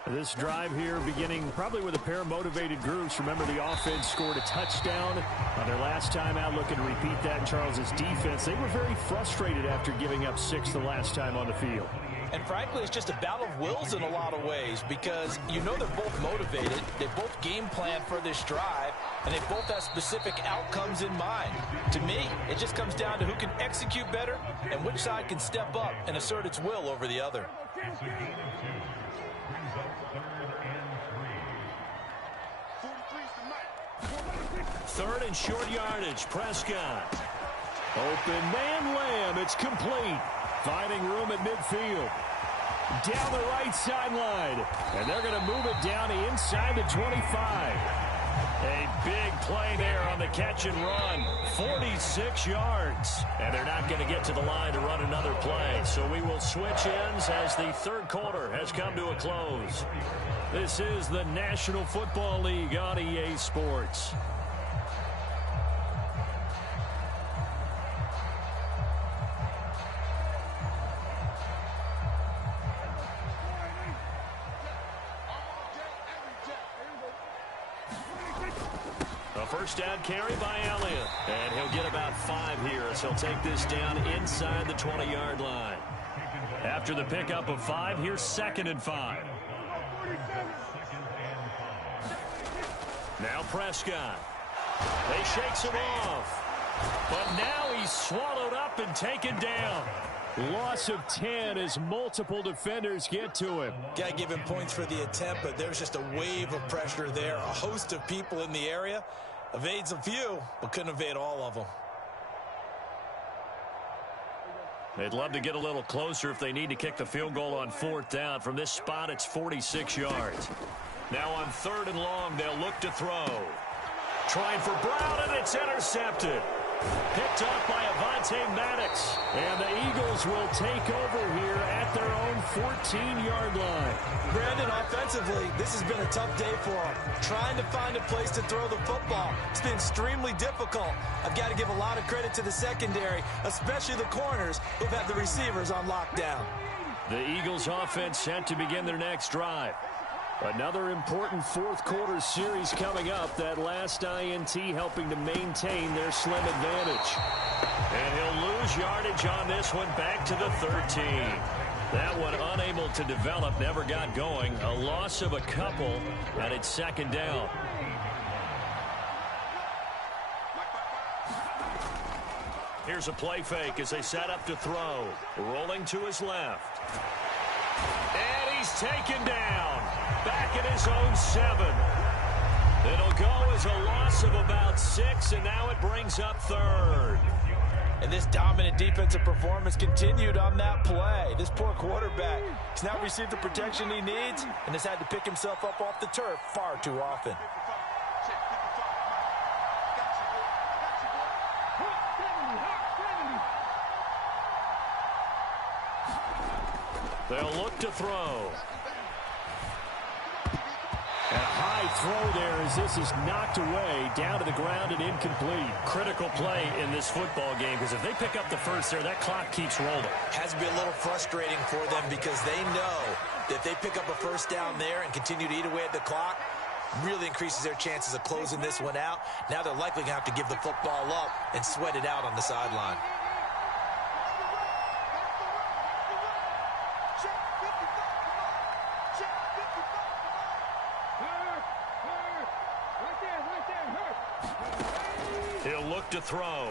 This drive here beginning probably with a pair of motivated groups. Remember, the offense scored a touchdown on their last time out. Looking to repeat that in Charles's defense. They were very frustrated after giving up 6 the last time on the field. And frankly, it's just a battle of wills in a lot of ways because you know they're both motivated. They both game plan for this drive, and they both have specific outcomes in mind. To me, it just comes down to who can execute better and which side can step up and assert its will over the other. Third and short yardage. Prescott. Open man Lamb. It's complete. Finding room at midfield. Down the right sideline. And they're going to move it down inside the 25. A big play there on the catch and run. 46 yards. And they're not going to get to the line to run another play. So we will switch ends as the third quarter has come to a close. This is the National Football League on EA Sports. First down carry by Elliott. And he'll get about 5 here as he'll take this down inside the 20-yard line. After the pickup of 5, here's 2nd and 5. Now Prescott. They shakes him off. But now he's swallowed up and taken down. Loss of 10 as multiple defenders get to him. Got to give him points for the attempt, but there's just a wave of pressure there. A host of people in the area. Evades a few, but couldn't evade all of them. They'd love to get a little closer if they need to kick the field goal on 4th down. From this spot, it's 46 yards. Now on 3rd and long, they'll look to throw. Trying for Brown, and it's intercepted. Picked off by Avonte Maddox. And the Eagles will take over here at their own 14-yard line. Brandon, offensively, this has been a tough day for them. Trying to find a place to throw the football. It's been extremely difficult. I've got to give a lot of credit to the secondary, especially the corners who've had the receivers on lockdown. The Eagles offense set to begin their next drive. Another important fourth quarter series coming up. That last INT helping to maintain their slim advantage. And he'll lose yardage on this one back to the 13. That one unable to develop, never got going. A loss of a couple, and it's 2nd down. Here's a play fake as they set up to throw. Rolling to his left. And he's taken down. Back at his own 7. It'll go as a loss of about 6, and now it brings up 3rd. And this dominant defensive performance continued on that play. This poor quarterback has now received the protection he needs and has had to pick himself up off the turf far too often. They'll look to throw. And a high throw there as this is knocked away, down to the ground and incomplete. Critical play in this football game because if they pick up the first there, that clock keeps rolling. Has to be a little frustrating for them because they know that if they pick up a first down there and continue to eat away at the clock, really increases their chances of closing this one out. Now they're likely going to have to give the football up and sweat it out on the sideline. He'll look to throw.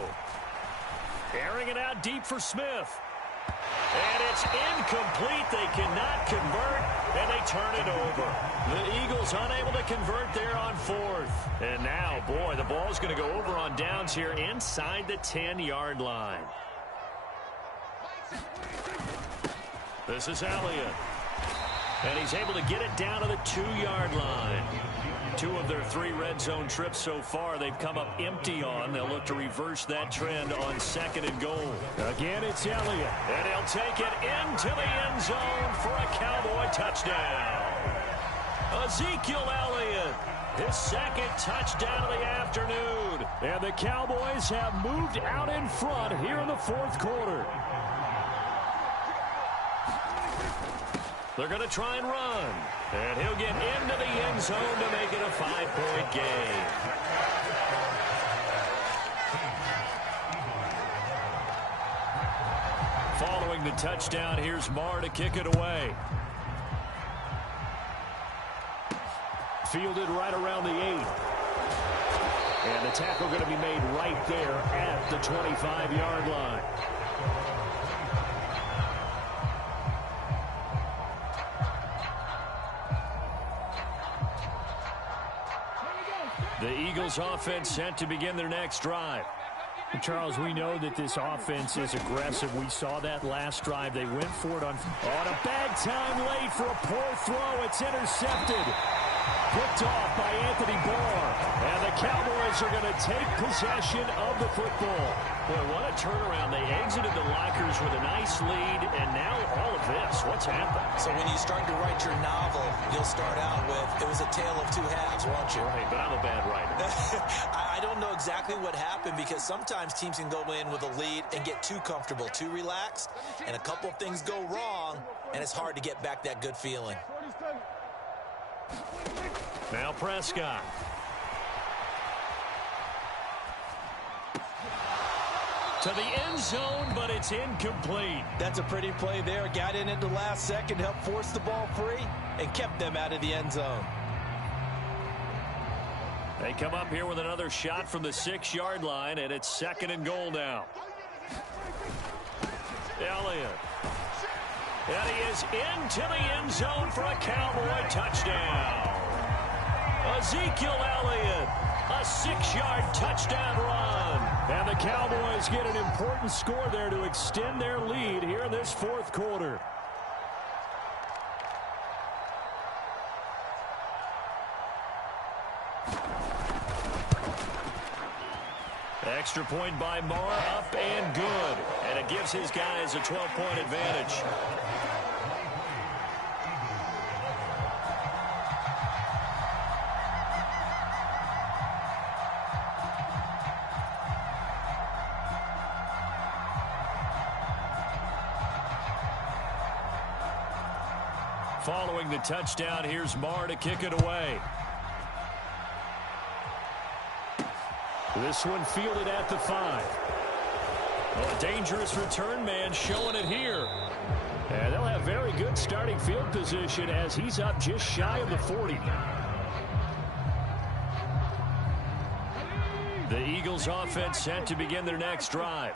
Airing it out deep for Smith. And it's incomplete. They cannot convert, and they turn it over. The Eagles unable to convert there on 4th. And now, boy, the ball's going to go over on downs here inside the 10-yard line. This is Elliott. And he's able to get it down to the 2-yard line. 2 of their 3 red zone trips so far they've come up empty on. They'll look to reverse that trend on 2nd and goal. Again, it's Elliott. And he'll take it into the end zone for a Cowboy touchdown. Ezekiel Elliott, his 2nd touchdown of the afternoon. And the Cowboys have moved out in front here in the 4th quarter. They're going to try and run. And he'll get into the end zone to make it a 5-point game. Following the touchdown, here's Marr to kick it away. Fielded right around the 8. And the tackle going to be made right there at the 25-yard line. The Eagles offense set to begin their next drive. Charles, we know that this offense is aggressive. We saw that last drive. They went for it on a bad time late for a poor throw. It's intercepted. Picked off by Anthony Barr. And the Cowboys are going to take possession of the football. Boy, what a turnaround. They exited the lockers with a nice lead, and now all of this. What's happened? So when you start to write your novel, you'll start out with, it was a tale of 2 halves, won't you? Right, but I'm a bad writer. I don't know exactly what happened because sometimes teams can go in with a lead and get too comfortable, too relaxed, and a couple of things go wrong, and it's hard to get back that good feeling. Now Prescott. To the end zone, but it's incomplete. That's a pretty play there. Got in at the last second, helped force the ball free, and kept them out of the end zone. They come up here with another shot from the 6-yard line, and it's 2nd and goal now. Elliott. And he is into the end zone for a Cowboy touchdown. Ezekiel Elliott, a 6-yard touchdown run. And the Cowboys get an important score there to extend their lead here in this 4th quarter. Extra point by Marr, up and good. And it gives his guys a 12-point advantage. Following the touchdown, here's Marr to kick it away. This one fielded at the 5. Well, a dangerous return man showing it here. And they'll have very good starting field position as he's up just shy of the 40. The Eagles offense set to begin their next drive.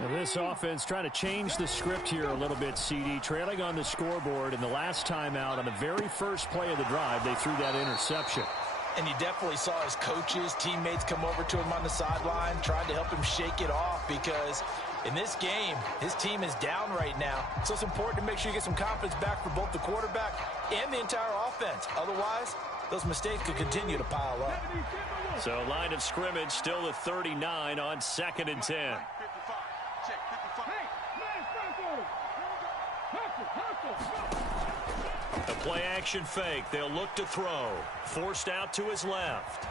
Now this offense trying to change the script here a little bit, CD. Trailing on the scoreboard, and the last time out on the very first play of the drive, they threw that interception. And you definitely saw his coaches, teammates come over to him on the sideline, trying to help him shake it off, because in this game, his team is down right now. So it's important to make sure you get some confidence back for both the quarterback and the entire offense. Otherwise, those mistakes could continue to pile up. So line of scrimmage still the 39 on 2nd and 10. The play action fake. They'll look to throw. Forced out to his left.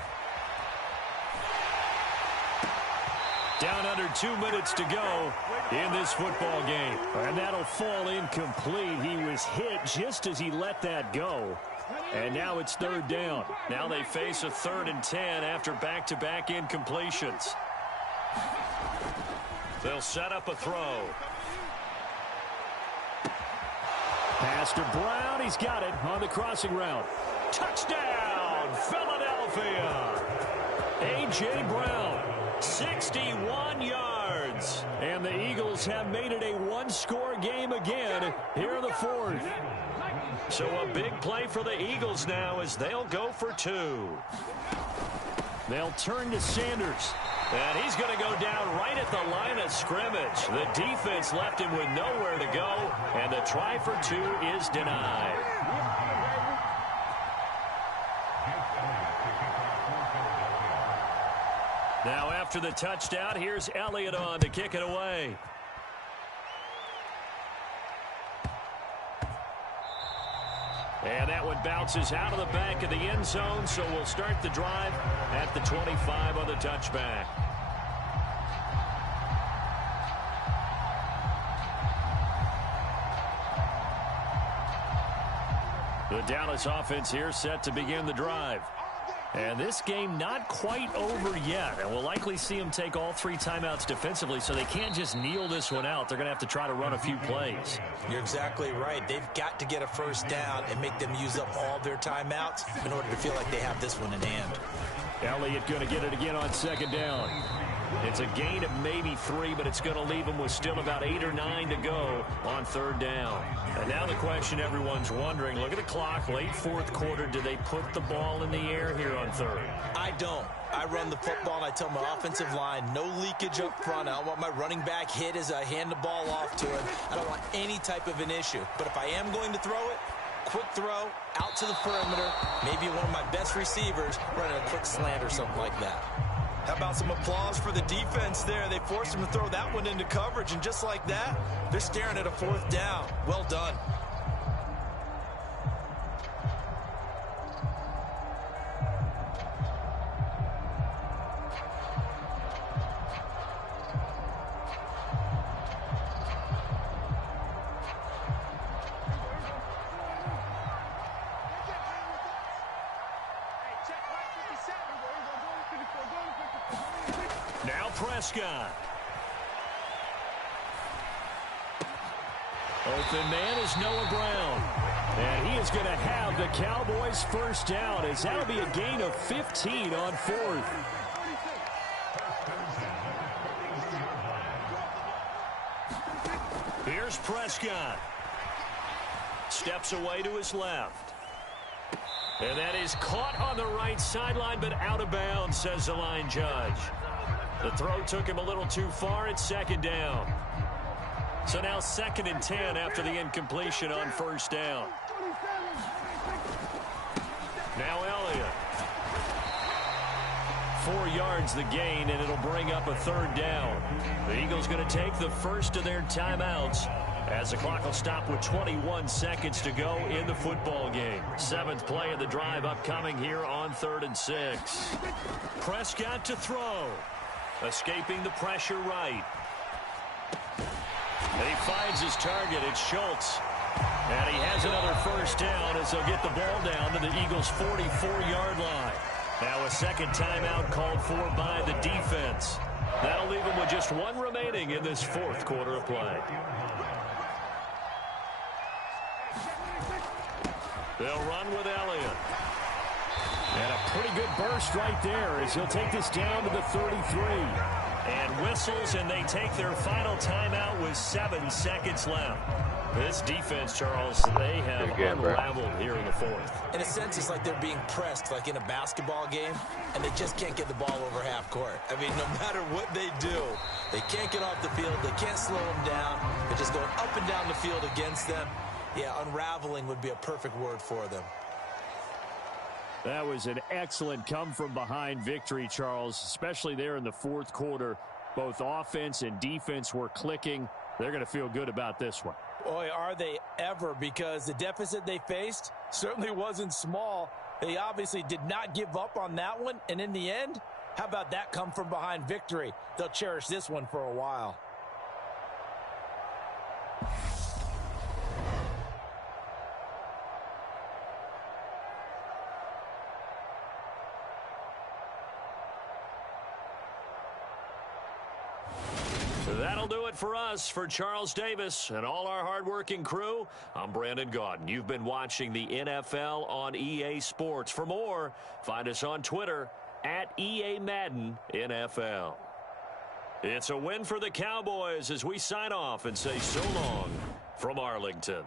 Down under 2 minutes to go in this football game. And that'll fall incomplete. He was hit just as he let that go. And now it's 3rd down. Now they face a 3rd and 10 after back-to-back incompletions. They'll set up a throw. Pass to Brown. He's got it on the crossing route. Touchdown, Philadelphia. A.J. Brown, 61 yards. And the Eagles have made it a one-score game again here in the 4th. So a big play for the Eagles now as they'll go for 2. They'll turn to Sanders. And he's going to go down right at the line of scrimmage. The defense left him with nowhere to go, and the try for 2 is denied. Now after the touchdown, here's Elliott on to kick it away. And that one bounces out of the back of the end zone, so we'll start the drive at the 25 on the touchback. The Dallas offense here set to begin the drive. And this game not quite over yet. And we'll likely see them take all 3 timeouts defensively, so they can't just kneel this one out. They're going to have to try to run a few plays. You're exactly right. They've got to get a first down and make them use up all their timeouts in order to feel like they have this one in hand. Elliott going to get it again on 2nd down. It's a gain of maybe 3, but it's going to leave them with still about 8 or 9 to go on 3rd down. And now the question everyone's wondering, look at the clock, late 4th quarter, do they put the ball in the air here on 3rd? I don't. I run the football, and I tell my offensive line, no leakage up front. I don't want my running back hit as I hand the ball off to him. I don't want any type of an issue. But if I am going to throw it, quick throw, out to the perimeter, maybe one of my best receivers running a quick slant or something like that. How about some applause for the defense there? They forced him to throw that one into coverage, and just like that, they're staring at a 4th down. Well done. Now Prescott. Open man is Noah Brown. And he is going to have the Cowboys first down, as that'll be a gain of 15 on 4th. Here's Prescott. Steps away to his left. And that is caught on the right sideline, but out of bounds, says the line judge. The throw took him a little too far. It's 2nd down. So now 2nd and 10 after the incompletion on 1st down. Now Elliott. 4 yards the gain, and it'll bring up a 3rd down. The Eagles going to take the first of their timeouts, as the clock will stop with 21 seconds to go in the football game. 7th play of the drive upcoming here on 3rd and 6. Prescott to throw. Escaping the pressure right. And he finds his target. It's Schultz. And he has another first down as they'll get the ball down to the Eagles' 44-yard line. Now a 2nd timeout called for by the defense. That'll leave them with just 1 remaining in this 4th quarter of play. They'll run with Elliott. And a pretty good burst right there as he'll take this down to the 33. And whistles, and they take their final timeout with 7 seconds left. This defense, Charles, they have unraveled here in the fourth. In a sense, it's like they're being pressed, like in a basketball game, and they just can't get the ball over half court. I mean, no matter what they do, they can't get off the field. They can't slow them down. They're just going up and down the field against them. Yeah, unraveling would be a perfect word for them. That was an excellent come-from-behind victory, Charles, especially there in the fourth quarter. Both offense and defense were clicking. They're going to feel good about this one. Boy, are they ever, because the deficit they faced certainly wasn't small. They obviously did not give up on that one, and in the end, how about that come-from-behind victory? They'll cherish this one for a while. That'll do it for us. For Charles Davis and all our hardworking crew, I'm Brandon Gaudin. You've been watching the NFL on EA Sports. For more, find us on Twitter at EA Madden NFL. It's a win for the Cowboys as we sign off and say so long from Arlington.